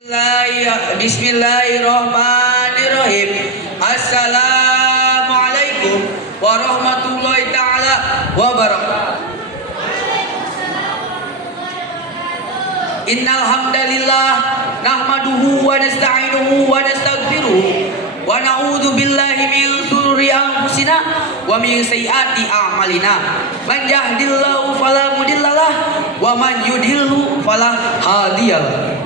Bismillahirrahmanirrahim. Assalamualaikum warahmatullahi ta'ala wabarakatuh. Innal hamdalillah nahmaduhu wa nasta'inuhu wa nastaghfiruh wa na'udzu billahi min shururi anfusina wa min sayyiati a'malina. Man yahdihillahu fala mudhillalah wa man yudhilhu fala hadiyalah.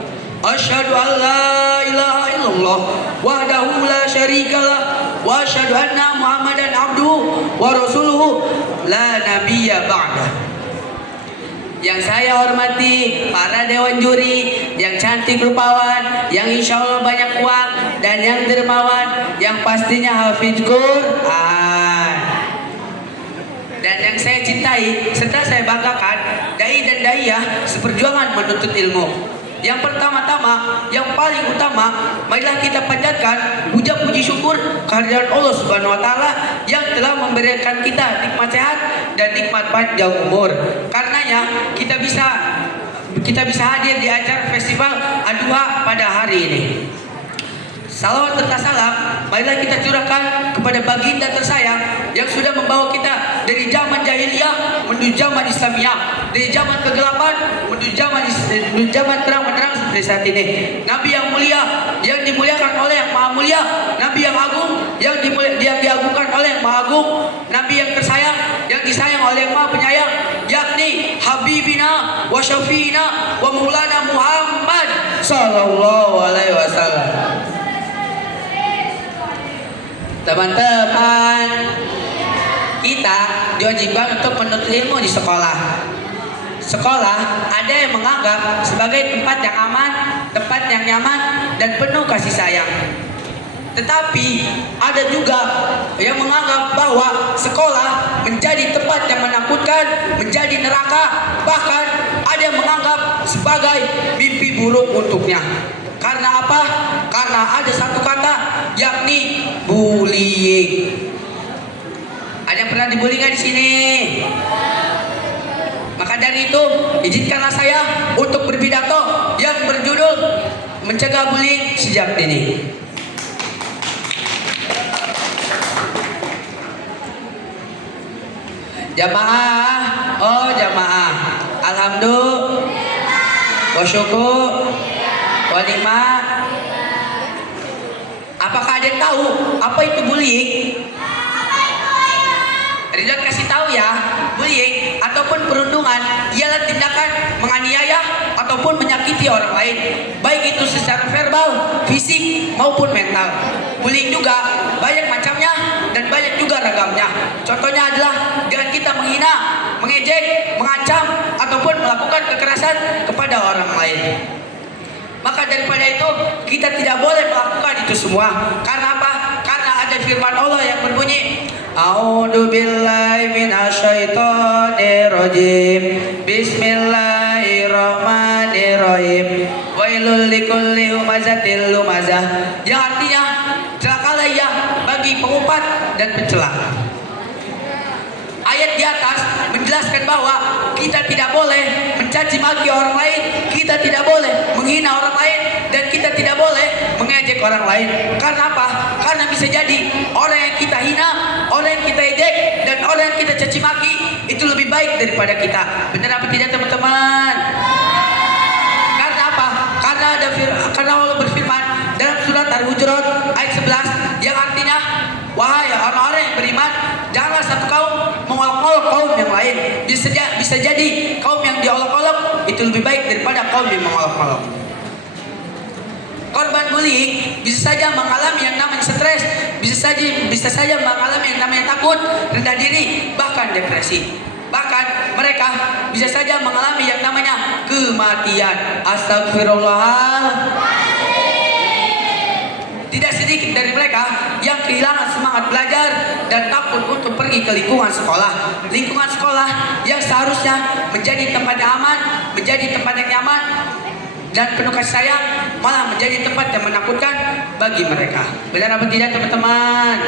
Asyhadu an la ilaha illallah wahdahu la syarikalah wa asyhadu anna Muhammadan abduhu wa rasuluhu la nabiyya ba'dah. Yang saya hormati para dewan juri yang cantik rupawan, yang insya Allah banyak uang, dan yang dermawan, yang pastinya hafiz Quran. Dan yang saya cintai serta saya banggakan, dai dan daiyah seperjuangan menuntut ilmu. Yang pertama-tama, yang paling utama, marilah kita panjatkan puja puji syukur kehadiran Allah Subhanahu wa taala yang telah memberikan kita nikmat sehat dan nikmat panjang umur. Karenanya kita bisa hadir di acara festival Ad-Duha pada hari ini. Salawat serta salam marilah kita curahkan kepada baginda tersayang yang sudah membawa kita dari zaman jahiliyah menuju zaman Islamiyah, dari zaman kegelapan menuju zaman terang benderang seperti saat ini. Nabi yang mulia yang dimuliakan oleh yang maha mulia, Nabi yang agung yang diagungkan oleh yang maha agung, Nabi yang tersayang yang disayang oleh yang maha penyayang, yakni Habibina wa Syafiina wa Maulana Muhammad sallallahu alaihi wasallam. Teman-teman, kita diwajibkan untuk menuntut ilmu di sekolah. Sekolah ada yang menganggap sebagai tempat yang aman, tempat yang nyaman, dan penuh kasih sayang. Tetapi ada juga yang menganggap bahwa sekolah menjadi tempat yang menakutkan, menjadi neraka, bahkan ada yang menganggap sebagai mimpi buruk untuknya. Karena apa? Karena ada satu kata, yakni bullying. Ada yang pernah dibully nggak di sini? Maka dari itu, izinkanlah saya untuk berpidato yang berjudul mencegah bullying sejak dini. Jamaah, oh jamaah, alhamdulillah, wa syukur, wa nikmat. Apakah ada yang tahu apa itu bullying? Ridwan kasih tahu ya, bullying ataupun perundungan ialah tindakan menganiaya ataupun menyakiti orang lain, baik itu secara verbal, fisik maupun mental. Bullying juga banyak macamnya dan banyak juga ragamnya. Contohnya adalah dengan kita menghina, mengejek, mengancam ataupun melakukan kekerasan kepada orang lain. Maka daripada itu kita tidak boleh melakukan itu semua. Karena apa? Karena ada firman Allah yang berbunyi, A'udzu billahi minasyaitonir rajim. Bismillahirrahmanirrahim. Wailul likulli humazatil lumazah. Yang artinya celakalah ya bagi pengumpat dan pencela. Ayat di atas menjelaskan bahwa kita tidak boleh mencaci maki orang lain, kita tidak boleh menghina orang lain, dan kita tidak boleh mengejek orang lain. Karena apa? Karena bisa jadi orang yang kita hina, orang yang kita ejek, dan orang yang kita caci maki itu lebih baik daripada kita. Benar apa tidak teman-teman? Karena apa? Karena Allah berfirman dalam surat Al-Hujurat ayat 11 yang artinya, wahai orang-orang yang beriman, janganlah satu kaum mengolok-olok kaum yang lain. Bisa jadi kaum yang diolok-olok itu lebih baik daripada kaum yang mengolok-olok. Korban bullying bisa saja mengalami yang namanya stres, bisa saja mengalami yang namanya takut, rendah diri, bahkan depresi. Bahkan mereka bisa saja mengalami yang namanya kematian. Astagfirullah. Tidak sedikit dari mereka yang kehilangan semangat belajar dan takut untuk pergi ke lingkungan sekolah. Lingkungan sekolah yang seharusnya menjadi tempat yang aman, menjadi tempat yang nyaman dan penuh kasih sayang, malah menjadi tempat yang menakutkan bagi mereka. Benar apa tidak teman-teman?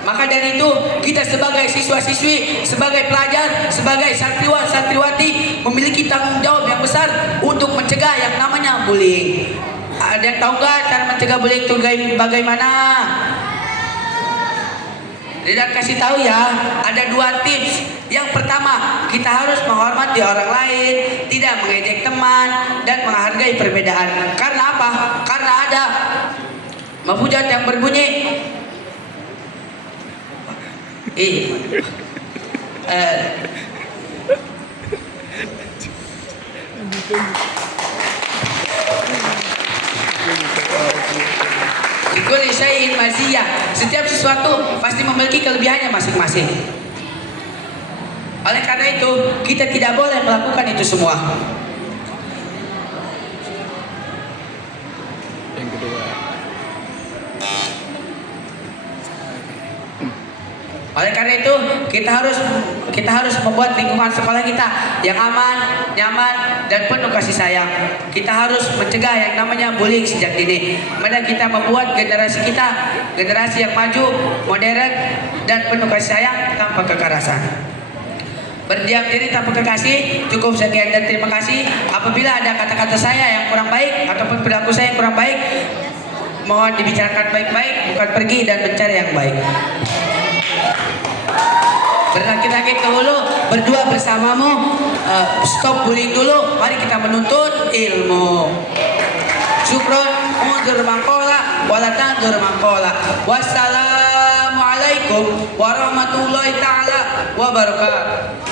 Maka dari itu kita sebagai siswa-siswi, sebagai pelajar, sebagai santriwan, santriwati memiliki tanggung jawab yang besar untuk mencegah yang namanya bullying. Ada yang tahu nggak cara mencegah bullying itu bagaimana? Dan kasih tahu ya, ada 2 tips. Yang pertama, kita harus menghormati orang lain, tidak mengejek teman, dan menghargai perbedaan. Karena apa? Karena ada mafujat yang berbunyi Likulli syai'in maziyah. Setiap sesuatu pasti memiliki kelebihannya masing-masing. Oleh karena itu, kita tidak boleh melakukan itu semua. Yang kedua. Oleh karena itu, kita harus membuat lingkungan sekolah kita yang aman, nyaman, dan penuh kasih sayang. Kita harus mencegah yang namanya bullying sejak dini. Mari kita membuat generasi kita generasi yang maju, modern, dan penuh kasih sayang tanpa kekerasan. Berdiam diri tanpa kekasih. Cukup sekian dan terima kasih. Apabila ada kata-kata saya yang kurang baik ataupun perilaku saya yang kurang baik, mohon dibicarakan baik-baik, bukan pergi dan mencari yang baik. Berakit-rakit dahulu, berdua bersamamu, stop bullying dulu, mari kita menuntut ilmu. Syukron, undur mangkola, wala tandur mangkola. Wassalamualaikum warahmatullahi ta'ala wabarakatuh.